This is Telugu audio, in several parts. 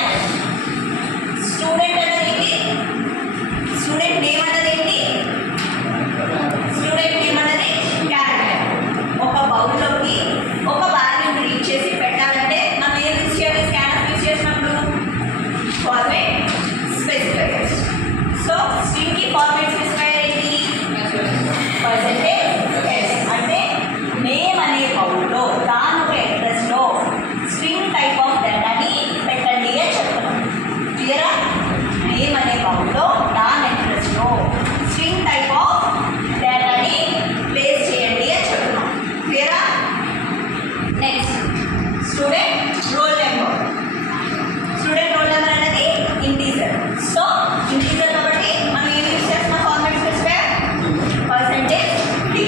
క్యారెక్టర్. స్టూడెంట్ అనేది స్టూడెంట్ నేమ్ అనేది ఏంటి? స్టూడెంట్ నేమ్ అనేది క్యారెక్టర్. ఒక బౌల్లోకి ఒక వాల్యూని రీడ్ చేసి పెట్టాలంటే మనం ఏం యూజ్ చేయాలి? స్కానర్ యూజ్ చేసినప్పుడు ఫార్మేట్ స్పెసిఫైయర్స్. సో స్ట్రింగ్కి ఫార్మేట్ స్పెసిఫైయర్ ఏంటి? Percentage S. అంటే నేమ్ అనే బౌల్లో దాని ఒక అడ్రస్లో స్ట్రింగ్ టైప్ ఆఫ్ డేటాని పెట్టండి అని చెప్తున్నాం. క్లియరా? నేమ్ అనే బౌల్లో దాని అడ్రస్లో స్ట్రింగ్ టైప్ ఆఫ్ డేటాని ప్లేస్ చేయండి అని చెప్తున్నాం. క్లియరా? Next student roll number. Student roll number అనేది ఇంటీజర్. సో ఇంటీజర్ కాబట్టి మనం ఏం యూజ్ చేస్తున్నాం? Format specifier percentage D.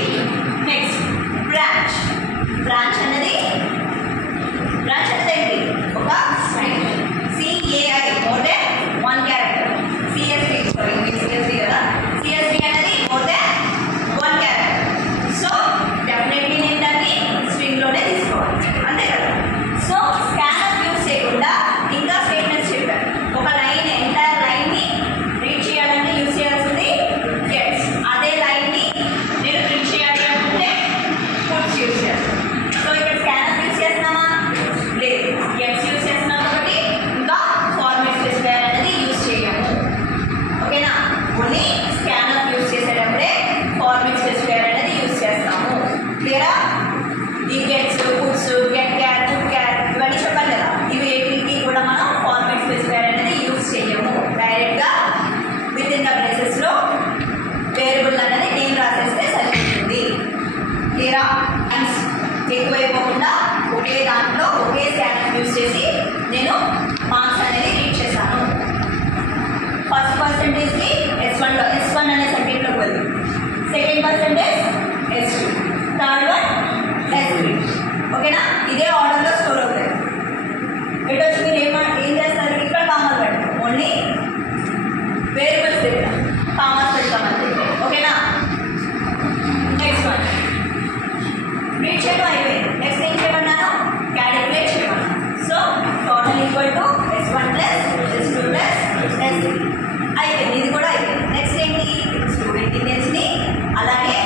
Next branch. Branch అనేది ఏంటి? ఒక string. CAI more than 1 character. CSV sorry CSV కదా. సిఎస్వి అనేది more than 1 character. So definitely నేను దాన్ని స్ట్రింగ్లోనే తీసుకోవాలి, అంతే కదా. సో స్కానర్ యూజ్ చేయకుండా ఇంకా స్టేట్మెంట్స్ చెప్పారు. ఒక లైన్ ఎంటైర్ లైన్ని రీడ్ చేయాలంటే యూజ్ చేయాల్సింది గెట్స్. అదే లైన్ని నేను ప్రింట్ చేయాలి అనుకుంటే పుట్స్ యూజ్ చేస్తాను. సో ఇక్కడ స్కానర్ యూజ్ చేస్తున్నామా? లేదు. గెట్స్ యూజ్ చేస్తున్నాం కాబట్టి ఇంకా ఫార్మేట్ స్పెసిఫైయర్ అనేది యూజ్ చేయము. ఓకేనా? ఓన్లీ స్కానర్ యూజ్ చేసేటప్పుడే ఫార్మేట్ స్పెసిఫైయర్ అనేది యూజ్ చేస్తాము. క్లియరా? ఈ గెట్స్, పుట్స్, గెట్ క్యార్, పుట్ క్యార్ ఇవన్నీ చెప్పాలి కదా. ఇవి వీటికి కూడా మనం ఫార్మేట్ స్పెసిఫైయర్ అనేది యూజ్ చేయము. డైరెక్ట్గా విత్ ఇన్ ద బ్రేసెస్లో వేరియబుల్ అనేది నేమ్ రాసేస్తే సరిపోతుంది. క్లియరా? ఎక్కువైపోకుండా ఒకే దాంట్లో ఒకే స్కానర్ యూజ్ చేసి నేను మార్క్స్ అనేది రీడ్ చేశాను. ఫస్ట్ పర్సెంటేజ్కి S1లో S1 అనే సబ్జెక్ట్లోకి వెళ్తుంది. Second percentage S2, third one S3. ఓకేనా? ఇదే ఆర్డర్లో స్టోర్ అవుతాయి. ఎటు వచ్చి మీరు ఏం చేస్తారు? ఇక్కడ కామర్స్ పెట్టండి. ఓన్లీ వేరియబుల్స్ దగ్గర కామర్స్ పెడతామంటే. ఓకేనా? నెక్స్ట్ వన్ రీడ్ చేయడం అయిపోయింది. నెక్స్ట్ ఏం చేయమన్నాను? క్యాలిక్యులేట్ చేయమన్నాను. So total equal to S1 plus S2 plus S3 అయిపోయింది. ఇది కూడా అయిపోయింది. నెక్స్ట్ ఏంటి? స్టూడెంట్ డీటెయిల్స్ని అలాగే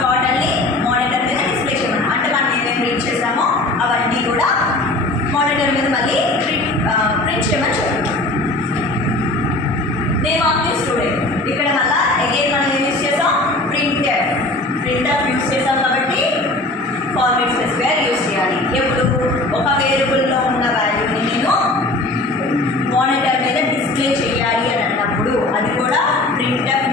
టోటల్ని మానిటర్ మీద డిస్ప్లే చేయమన్నాను. అంటే మనం ఏమేమి రీడ్ చేసామో అవన్నీ కూడా మానిటర్ మీద మళ్ళీ ప్రింట్ చేయమని చెప్తున్నాం. Name of the student. ఇక్కడ మళ్ళీ అగైన్ మనం ఏం యూజ్ చేసాం? ప్రింటర్ యూజ్ చేసాం కాబట్టి ఫార్మేట్ స్పెసిఫైయర్ యూజ్ చేయాలి. ఎప్పుడు? ఒక వేరియబుల్లో ఉన్న వాల్యూని నేను మానిటర్ మీద డిస్ప్లే చేయాలి అని అన్నప్పుడు అది కూడా ప్రింటర్